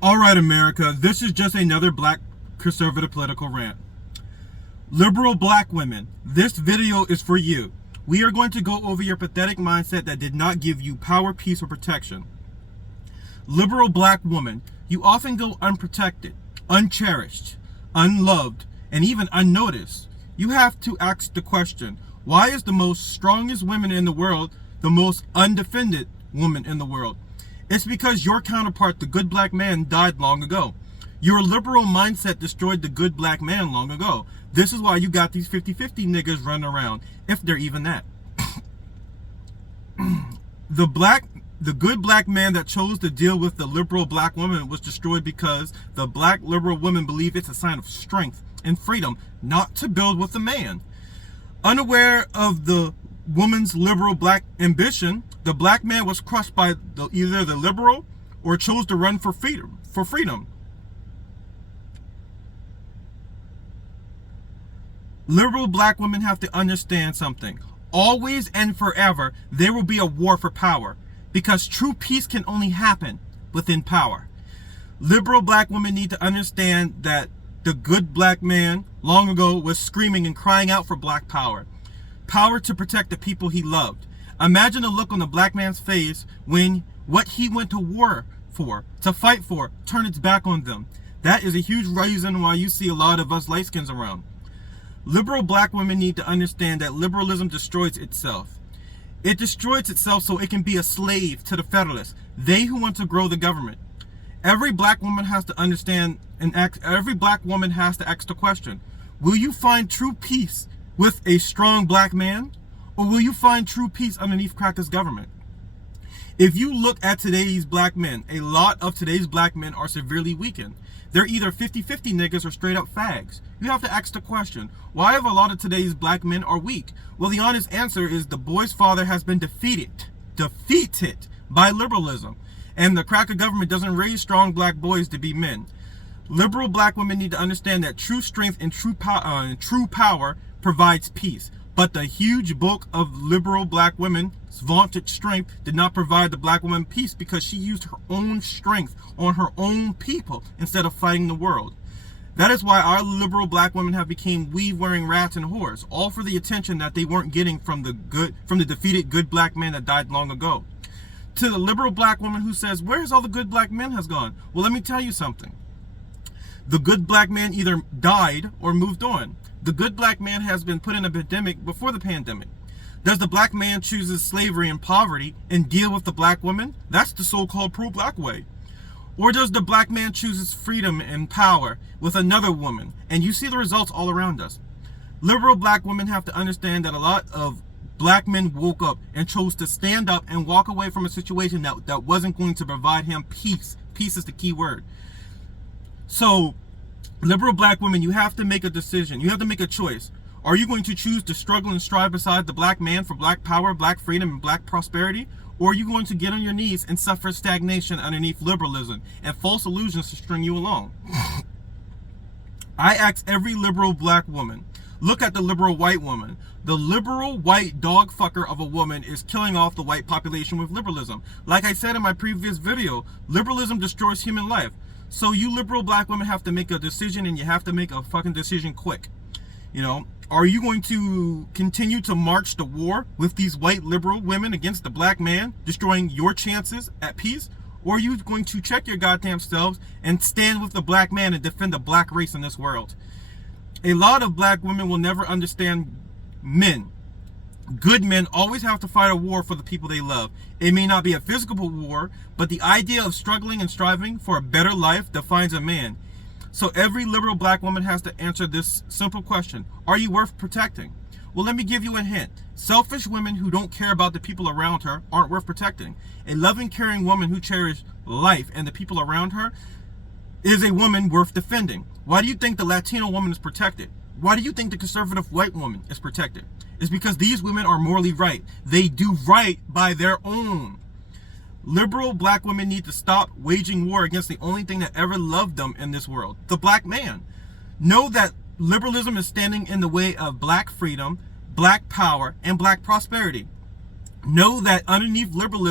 All right, America, this is just another black conservative political rant. Liberal black women, this video is for you. We are going to go over your pathetic mindset that did not give you power, peace, or protection. Liberal black woman, you often go unprotected, uncherished, unloved, and even unnoticed. You have to ask the question, why is the most strongest woman in the world the most undefended woman in the world? It's because your counterpart, the good black man, died long ago. Your liberal mindset destroyed the good black man long ago. This is why you got these 50-50 niggas running around, if they're even that. The good black man that chose to deal with the liberal black woman was destroyed because the black liberal woman believe it's a sign of strength and freedom not to build with a man. Unaware of the woman's liberal black ambition, the black man was crushed by either the liberal or chose to run for freedom. Liberal black women have to understand something. Always and forever, there will be a war for power, because true peace can only happen within power. Liberal black women need to understand that the good black man long ago was screaming and crying out for black power. Power to protect the people he loved. Imagine the look on the black man's face when what he went to war for, to fight for, turned its back on them. That is a huge reason why you see a lot of us light skins around. Liberal black women need to understand that liberalism destroys itself. It destroys itself so it can be a slave to the Federalists, they who want to grow the government. Every black woman has to understand and every black woman has to ask the question, will you find true peace with a strong black man, or will you find true peace underneath crackers government? If you look at today's black men, a lot of today's black men are severely weakened. They're either 50-50 niggas or straight up fags. You have to ask the question, why have a lot of today's black men are weak? Well, the honest answer is the boy's father has been defeated by liberalism. And the cracker government doesn't raise strong black boys to be men. Liberal black women need to understand that true strength and true power provides peace. But the huge bulk of liberal black women's vaunted strength did not provide the black woman peace because she used her own strength on her own people instead of fighting the world. That is why our liberal black women have become weave-wearing rats and whores, all for the attention that they weren't getting from the defeated good black man that died long ago. To the liberal black woman who says, where's all the good black men has gone? Well, let me tell you something. The good black man either died or moved on. The good black man has been put in a pandemic before the pandemic. Does the black man choose slavery and poverty and deal with the black woman? That's the so-called pro-black way. Or does the black man choose freedom and power with another woman? And you see the results all around us. Liberal black women have to understand that a lot of black men woke up and chose to stand up and walk away from a situation that wasn't going to provide him peace. Peace is the key word. So, liberal black women, you have to make a decision. You have to make a choice. Are you going to choose to struggle and strive beside the black man for black power, black freedom, and black prosperity? Or are you going to get on your knees and suffer stagnation underneath liberalism and false illusions to string you along? I ask every liberal black woman, look at the liberal white woman. The liberal white dog fucker of a woman is killing off the white population with liberalism. Like I said in my previous video, liberalism destroys human life. So you liberal black women have to make a decision, and you have to make a fucking decision quick. You know, are you going to continue to march the war with these white liberal women against the black man, destroying your chances at peace? Or are you going to check your goddamn selves and stand with the black man and defend the black race in this world? A lot of black women will never understand men. Good men always have to fight a war for the people they love. It may not be a physical war, but the idea of struggling and striving for a better life defines a man. So every liberal black woman has to answer this simple question. Are you worth protecting? Well, let me give you a hint. Selfish women who don't care about the people around her aren't worth protecting. A loving, caring woman who cherishes life and the people around her is a woman worth defending. Why do you think the Latino woman is protected? Why do you think the conservative white woman is protected? It's because these women are morally right. They do right by their own. Liberal black women need to stop waging war against the only thing that ever loved them in this world, the black man. Know that liberalism is standing in the way of black freedom, black power, and black prosperity. Know that underneath liberal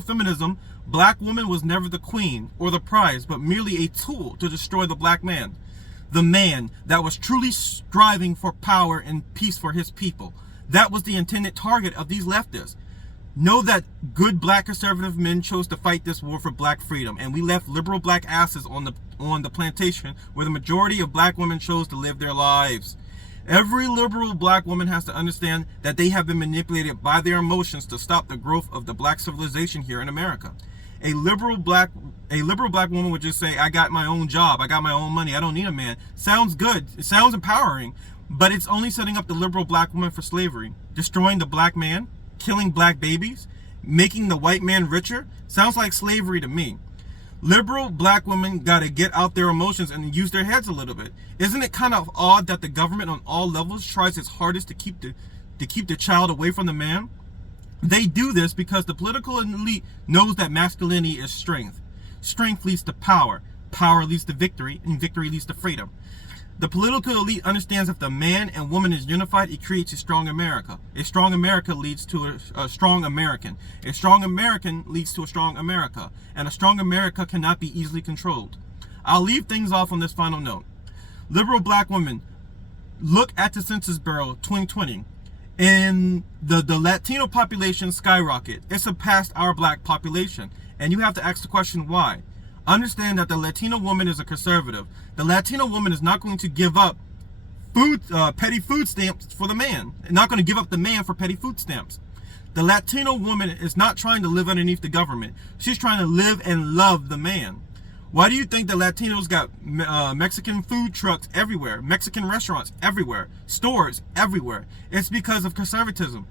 feminism Black woman was never the queen or the prize, but merely a tool to destroy the black man. The man that was truly striving for power and peace for his people. That was the intended target of these leftists. Know that good black conservative men chose to fight this war for black freedom, and we left liberal black asses on the plantation where the majority of black women chose to live their lives. Every liberal black woman has to understand that they have been manipulated by their emotions to stop the growth of the black civilization here in America. A liberal black woman would just say, I got my own job, I got my own money, I don't need a man. Sounds good, it sounds empowering, but it's only setting up the liberal black woman for slavery, destroying the black man, killing black babies, making the white man richer. Sounds like slavery to me. Liberal black women got to get out their emotions and use their heads a little bit. Isn't it kind of odd that the government on all levels tries its hardest to keep the child away from the man? They do this because the political elite knows that masculinity is strength. Strength leads to power. Power leads to victory, and victory leads to freedom. The political elite understands if the man and woman is unified, it creates a strong America. A strong America leads to a strong American. A strong American leads to a strong America. And a strong America cannot be easily controlled. I'll leave things off on this final note. Liberal black women, look at the Census Bureau 2020. And the Latino population skyrocketed. It surpassed our black population. And you have to ask the question, why? Understand that the Latino woman is a conservative. The Latino woman is not going to give up petty food stamps for the man. Not going to give up the man for petty food stamps. The Latino woman is not trying to live underneath the government. She's trying to live and love the man. Why do you think the Latinos got Mexican food trucks everywhere, Mexican restaurants everywhere, stores everywhere? It's because of conservatism.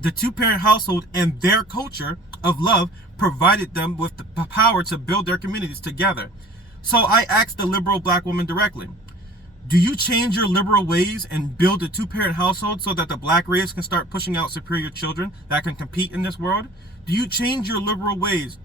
The two-parent household and their culture of love provided them with the power to build their communities together. So I asked the liberal black woman directly, do you change your liberal ways and build a two-parent household so that the black race can start pushing out superior children that can compete in this world? Do you change your liberal ways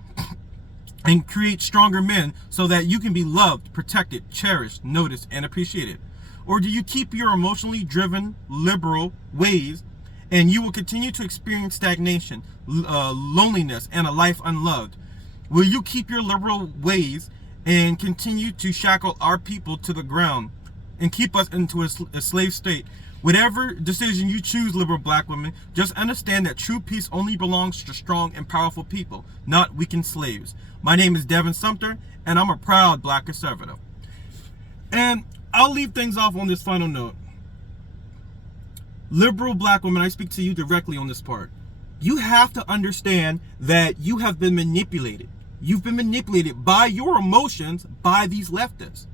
and create stronger men so that you can be loved, protected, cherished, noticed, and appreciated? Or do you keep your emotionally driven liberal ways and you will continue to experience stagnation, loneliness, and a life unloved? Will you keep your liberal ways and continue to shackle our people to the ground and keep us into a slave state? Whatever decision you choose, liberal black women, just understand that true peace only belongs to strong and powerful people, not weakened slaves. My name is Devin Sumter, and I'm a proud black conservative. And I'll leave things off on this final note. Liberal black women, I speak to you directly on this part. You have to understand that you have been manipulated. You've been manipulated by your emotions by these leftists.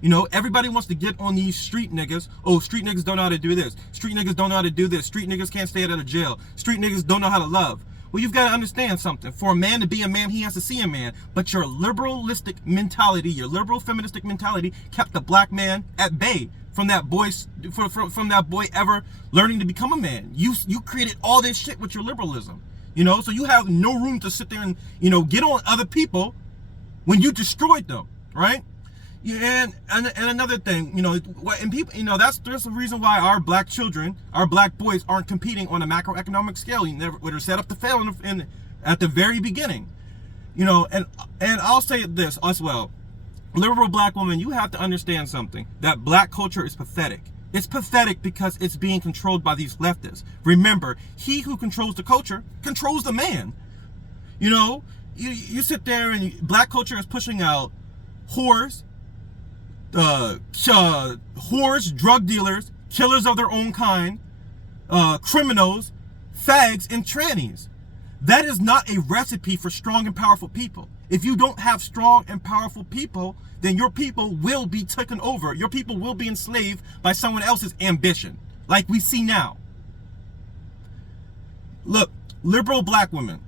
You know, everybody wants to get on these street niggas. Oh, street niggas don't know how to do this. Street niggas don't know how to do this. Street niggas can't stay out of jail. Street niggas don't know how to love. Well, you've got to understand something. For a man to be a man, he has to see a man. But your liberalistic mentality, your liberal feministic mentality kept the black man at bay from that boy ever learning to become a man. You created all this shit with your liberalism. You know, so you have no room to sit there and, you know, get on other people when you destroyed them, right? Yeah, and another thing, you know, and people, you know, that's the reason why our black children, our black boys aren't competing on a macroeconomic scale. You never were set up to fail at the very beginning, you know. And I'll say this as well, liberal black woman, you have to understand something, that black culture is pathetic. It's pathetic because it's being controlled by these leftists. Remember, he who controls the culture controls the man. You know, you sit there and black culture is pushing out whores, drug dealers, killers of their own kind, criminals, fags, and trannies. That is not a recipe for strong and powerful people. If you don't have strong and powerful people, then your people will be taken over. Your people will be enslaved by someone else's ambition, like we see now. Look, liberal black women,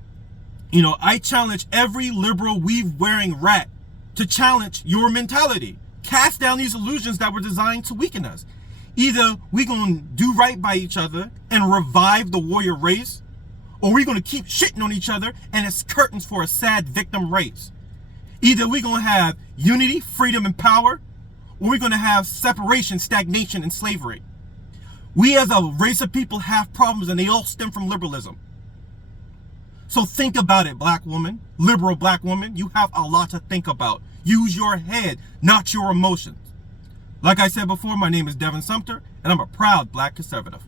you know, I challenge every liberal weave-wearing rat to challenge your mentality. Cast down these illusions that were designed to weaken us. Either we're going to do right by each other and revive the warrior race, or we're going to keep shitting on each other and it's curtains for a sad victim race. Either we're going to have unity, freedom, and power, or we're going to have separation, stagnation, and slavery. We as a race of people have problems and they all stem from liberalism. So think about it, black woman, liberal black woman. You have a lot to think about. Use your head, not your emotions. Like I said before, my name is Devin Sumter, and I'm a proud black conservative.